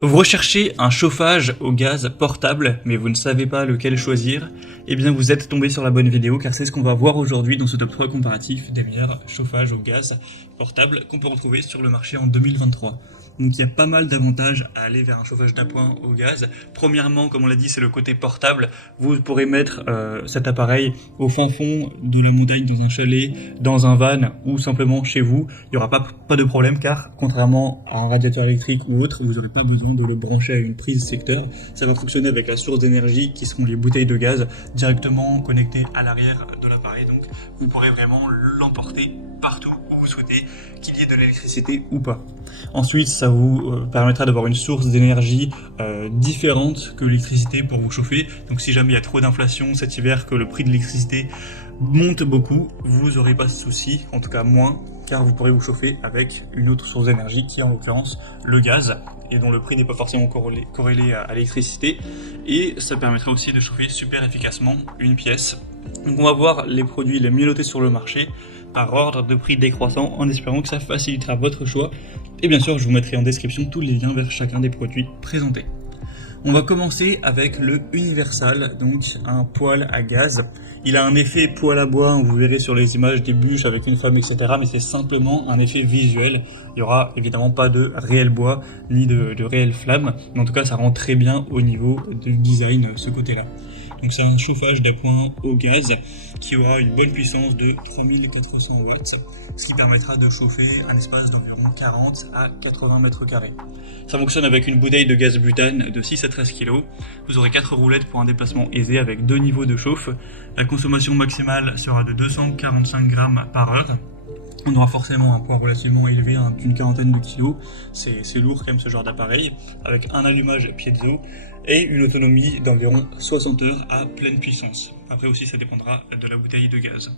Vous recherchez un chauffage au gaz portable, mais vous ne savez pas lequel choisir? Eh bien, vous êtes tombé sur la bonne vidéo, car c'est ce qu'on va voir aujourd'hui dans ce top 3 comparatif des meilleurs chauffages au gaz portable qu'on peut retrouver sur le marché en 2023. Donc il y a pas mal d'avantages à aller vers un chauffage d'appoint au gaz. Premièrement, comme on l'a dit, c'est le côté portable. Vous pourrez mettre cet appareil au fin fond de la montagne, dans un chalet, dans un van ou simplement chez vous. Il n'y aura pas de problème, car contrairement à un radiateur électrique ou autre, vous n'aurez pas besoin de le brancher à une prise secteur. Ça va fonctionner avec la source d'énergie qui seront les bouteilles de gaz directement connectées à l'arrière de l'appareil. Donc vous pourrez vraiment l'emporter partout où vous souhaitez, qu'il y ait de l'électricité ou pas. Ensuite, ça vous permettra d'avoir une source d'énergie différente que l'électricité pour vous chauffer. Donc si jamais il y a trop d'inflation cet hiver, que le prix de l'électricité monte beaucoup, vous n'aurez pas ce souci, en tout cas moins, car vous pourrez vous chauffer avec une autre source d'énergie qui est en l'occurrence le gaz, et dont le prix n'est pas forcément corrélé à l'électricité. Et ça permettra aussi de chauffer super efficacement une pièce. Donc on va voir les produits les mieux notés sur le marché par ordre de prix décroissant, en espérant que ça facilitera votre choix. Et bien sûr, je vous mettrai en description tous les liens vers chacun des produits présentés. On va commencer avec le Universal, donc un poêle à gaz. Il a un effet poêle à bois, vous verrez sur les images des bûches avec une flamme, etc. Mais c'est simplement un effet visuel. Il n'y aura évidemment pas de réel bois, ni de réelle flamme. Mais en tout cas, ça rend très bien au niveau du design, ce côté-là. Donc c'est un chauffage d'appoint au gaz qui aura une bonne puissance de 3400 watts, ce qui permettra de chauffer un espace d'environ 40 à 80 mètres carrés. Ça fonctionne avec une bouteille de gaz butane de 6 à 13 kg. Vous aurez 4 roulettes pour un déplacement aisé avec 2 niveaux de chauffe. La consommation maximale sera de 245 grammes par heure. On aura forcément un poids relativement élevé, d'une quarantaine de kilos. C'est lourd quand même ce genre d'appareil, avec un allumage piezo et une autonomie d'environ 60 heures à pleine puissance. Après aussi ça dépendra de la bouteille de gaz.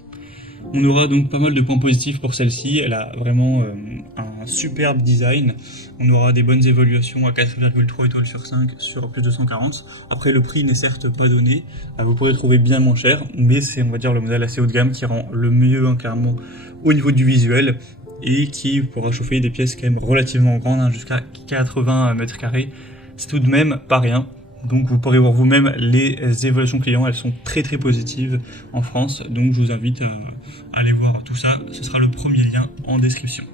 On aura donc pas mal de points positifs pour celle-ci, elle a vraiment un superbe design. On aura des bonnes évaluations à 4,3 étoiles sur 5 sur plus de 140. Après le prix n'est certes pas donné, vous pourrez trouver bien moins cher, mais c'est on va dire le modèle assez haut de gamme qui rend le mieux clairement au niveau du visuel et qui pourra chauffer des pièces quand même relativement grandes, jusqu'à 80 mètres carrés. C'est tout de même pas rien. Donc vous pourrez voir vous-même les évaluations clients, elles sont très positives en France, donc je vous invite à aller voir tout ça, ce sera le premier lien en description.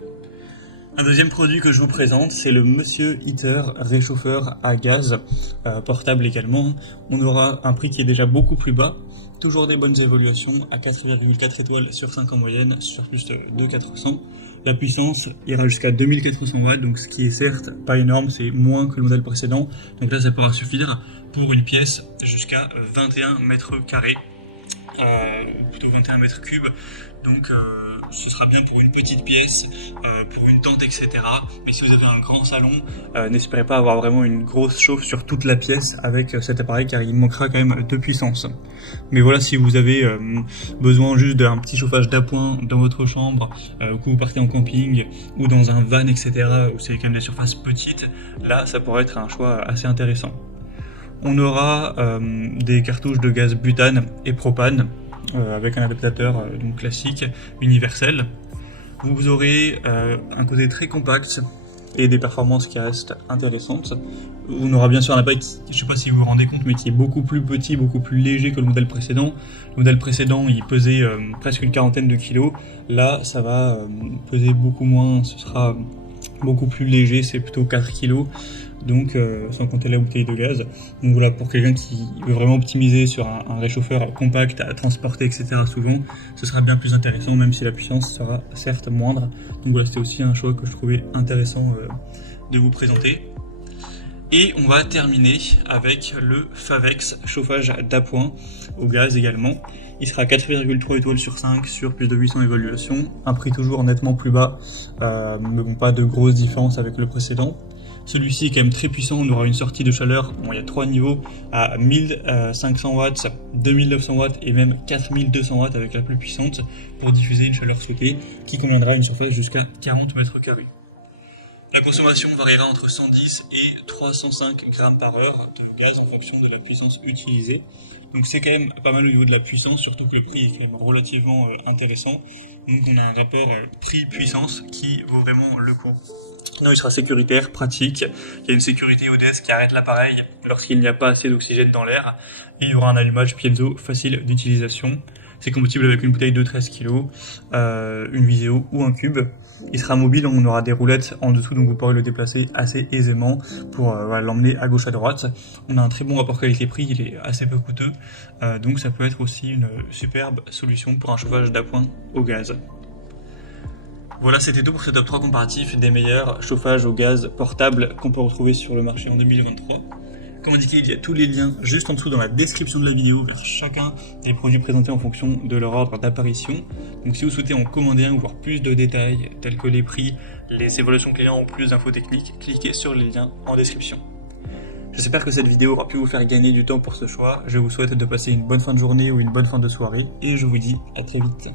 Un deuxième produit que je vous présente, c'est le Monsieur Heater réchauffeur à gaz, portable également. On aura un prix qui est déjà beaucoup plus bas, toujours des bonnes évaluations à 4,4 étoiles sur 5 en moyenne, sur plus de 400. La puissance ira jusqu'à 2400 watts, donc ce qui est certes pas énorme, c'est moins que le modèle précédent. Donc là, ça pourra suffire pour une pièce jusqu'à 21 mètres carrés, ou plutôt 21 mètres cubes. Donc ce sera bien pour une petite pièce, pour une tente, etc. Mais si vous avez un grand salon, n'espérez pas avoir vraiment une grosse chauffe sur toute la pièce avec cet appareil, car il manquera quand même de puissance. Mais voilà, si vous avez besoin juste d'un petit chauffage d'appoint dans votre chambre, que vous partez en camping ou dans un van, etc., où c'est quand même des surfaces petites, là ça pourrait être un choix assez intéressant. On aura des cartouches de gaz butane et propane, avec un adaptateur donc classique, universel. Vous aurez un côté très compact et des performances qui restent intéressantes. On aura bien sûr un appareil qui, je ne sais pas si vous vous rendez compte, mais qui est beaucoup plus petit, beaucoup plus léger que le modèle précédent. Le modèle précédent, il pesait presque une quarantaine de kilos. Là, ça va peser beaucoup moins, ce sera beaucoup plus léger, c'est plutôt 4 kilos. Donc sans compter la bouteille de gaz. Donc voilà, pour quelqu'un qui veut vraiment optimiser sur un réchauffeur compact à transporter, etc. souvent, ce sera bien plus intéressant, même si la puissance sera certes moindre. Donc voilà, c'était aussi un choix que je trouvais intéressant de vous présenter. Et on va terminer avec le Favex chauffage d'appoint au gaz également. Il sera 4,3 étoiles sur 5 sur plus de 800 évaluations. Un prix toujours nettement plus bas, mais bon, pas de grosse différence avec le précédent. Celui-ci est quand même très puissant, on aura une sortie de chaleur, bon, il y a 3 niveaux, à 1500 watts, 2900 watts et même 4200 watts avec la plus puissante pour diffuser une chaleur souhaitée qui conviendra à une surface jusqu'à 40 mètres carrés. La consommation variera entre 110 et 305 grammes par heure de gaz en fonction de la puissance utilisée. Donc c'est quand même pas mal au niveau de la puissance, surtout que le prix est quand même relativement intéressant. Donc on a un rapport prix-puissance qui vaut vraiment le coup. Non, il sera sécuritaire, pratique. Il y a une sécurité ODS qui arrête l'appareil lorsqu'il n'y a pas assez d'oxygène dans l'air. Et il y aura un allumage piezo facile d'utilisation. C'est compatible avec une bouteille de 13 kg, une Viséo ou un cube. Il sera mobile, on aura des roulettes en dessous, donc vous pourrez le déplacer assez aisément pour l'emmener à gauche à droite. On a un très bon rapport qualité-prix, il est assez peu coûteux, donc ça peut être aussi une superbe solution pour un chauffage d'appoint au gaz. Voilà, c'était tout pour ce top 3 comparatif des meilleurs chauffages au gaz portables qu'on peut retrouver sur le marché en 2023. Comme indiqué, il y a tous les liens juste en dessous dans la description de la vidéo vers chacun des produits présentés en fonction de leur ordre d'apparition. Donc si vous souhaitez en commander un ou voir plus de détails tels que les prix, les évaluations clients ou plus d'infos techniques, cliquez sur les liens en description. J'espère que cette vidéo aura pu vous faire gagner du temps pour ce choix. Je vous souhaite de passer une bonne fin de journée ou une bonne fin de soirée et je vous dis à très vite.